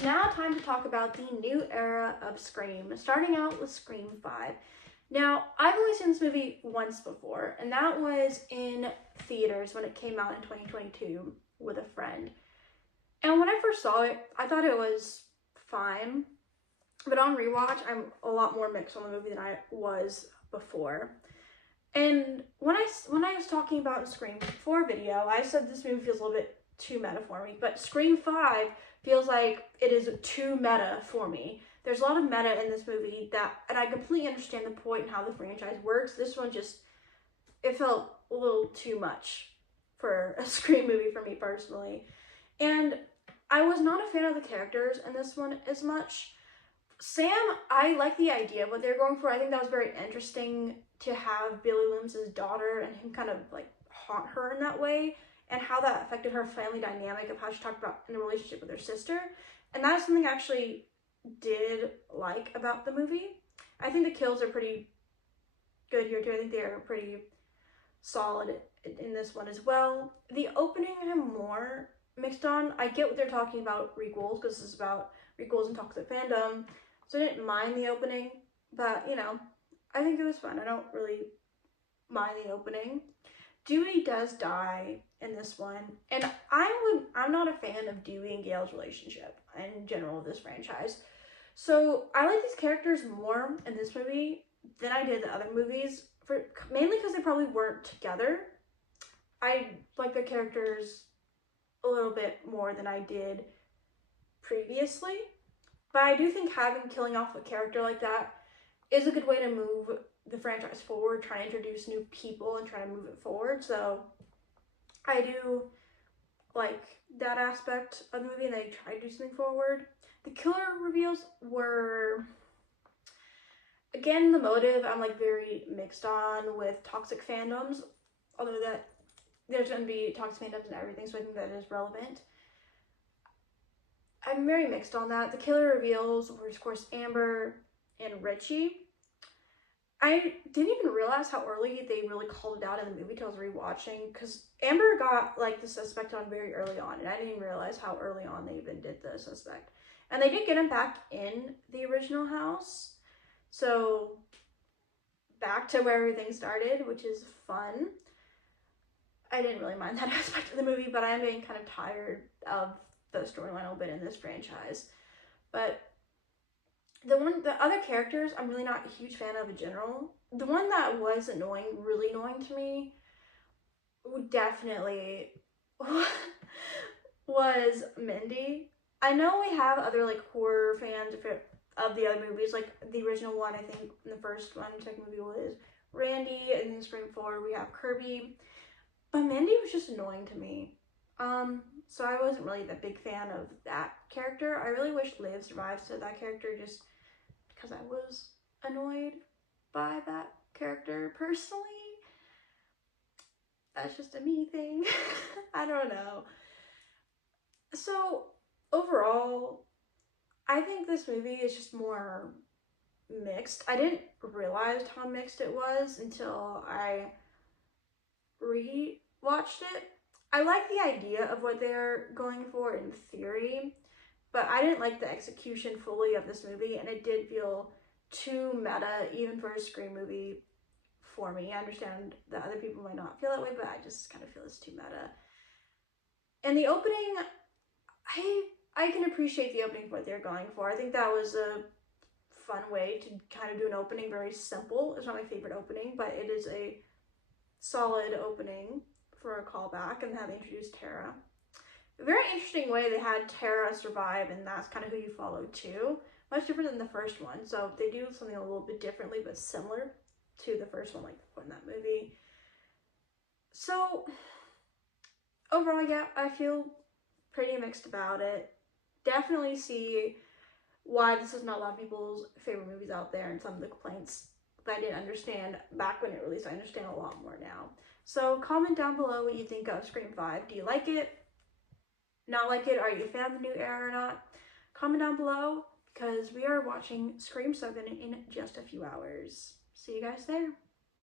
it's now time to talk about the new era of Scream, starting out with Scream 5. Now, I've only seen this movie once before, and that was in theaters when it came out in 2022 with a friend. And when I first saw it, I thought it was fine, but on rewatch, I'm a lot more mixed on the movie than I was before. And when I was talking about Scream 4 video, I said this movie feels a little bit too meta for me, but Scream 5 feels like it is too meta for me. There's a lot of meta in this movie and I completely understand the point and how the franchise works. This one it felt a little too much for a Scream movie for me personally. And I was not a fan of the characters in this one as much. Sam, I like the idea of what they're going for. I think that was very interesting to have Billy Loomis' daughter and him kind of like haunt her in that way, and how that affected her family dynamic of how she talked about in the relationship with her sister. And that is something I actually did like about the movie. I think the kills are pretty good here too. I think they are pretty solid in this one as well. The opening I'm more mixed on. I get what they're talking about requels, because this is about requels and toxic fandom. So I didn't mind the opening, but you know, I think it was fun. I don't really mind the opening. Dewey does die in this one, and I'm not a fan of Dewey and Gale's relationship in general of this franchise. So I like these characters more in this movie than I did the other movies, mainly because they probably weren't together. I like their characters a little bit more than I did previously. But I do think killing off a character like that is a good way to move the franchise forward, try to introduce new people and try to move it forward. So I do like that aspect of the movie, and they try to do something forward. The killer reveals were, again, the motive I'm like very mixed on with toxic fandoms, although that there's going to be toxic fandoms and everything, so I think that is relevant. I'm very mixed on that. The killer reveals were, of course, Amber and Richie. I didn't even realize how early they really called it out in the movie until I was rewatching, because Amber got like the suspect on very early on, and I didn't even realize how early on they even did the suspect. And they did get him back in the original house, so back to where everything started, which is fun. I didn't really mind that aspect of the movie, but I am getting kind of tired of the storyline a little bit in this franchise. But the other characters I'm really not a huge fan of in general. The one that was really annoying to me, definitely was Mindy. I know we have other like horror fans of the other movies, like the original one. I think in the first one, second movie was Randy, and in Scream 4 we have Kirby. But Mindy was just annoying to me. So I wasn't really the big fan of that character. I really wish Liv survived to that character, just because I was annoyed by that character personally. That's just a me thing. I don't know. So overall, I think this movie is just more mixed. I didn't realize how mixed it was until I rewatched it. I like the idea of what they're going for in theory, but I didn't like the execution fully of this movie, and it did feel too meta even for a Scream movie for me. I understand that other people might not feel that way, but I just kind of feel it's too meta. And the opening, I can appreciate the opening for what they're going for. I think that was a fun way to kind of do an opening, very simple. It's not my favorite opening, but it is a solid opening for a callback, and how they introduced Tara. A very interesting way they had Tara survive, and that's kind of who you follow too. Much different than the first one, so they do something a little bit differently, but similar to the first one, like in that movie. So overall, yeah, I feel pretty mixed about it. Definitely see why this is not a lot of people's favorite movies out there, and some of the complaints that I didn't understand back when it released, I understand a lot more now. So comment down below what you think of Scream 5. Do you like it? Not like it? Are you a fan of the new era or not? Comment down below, because we are watching Scream 7 in just a few hours. See you guys there.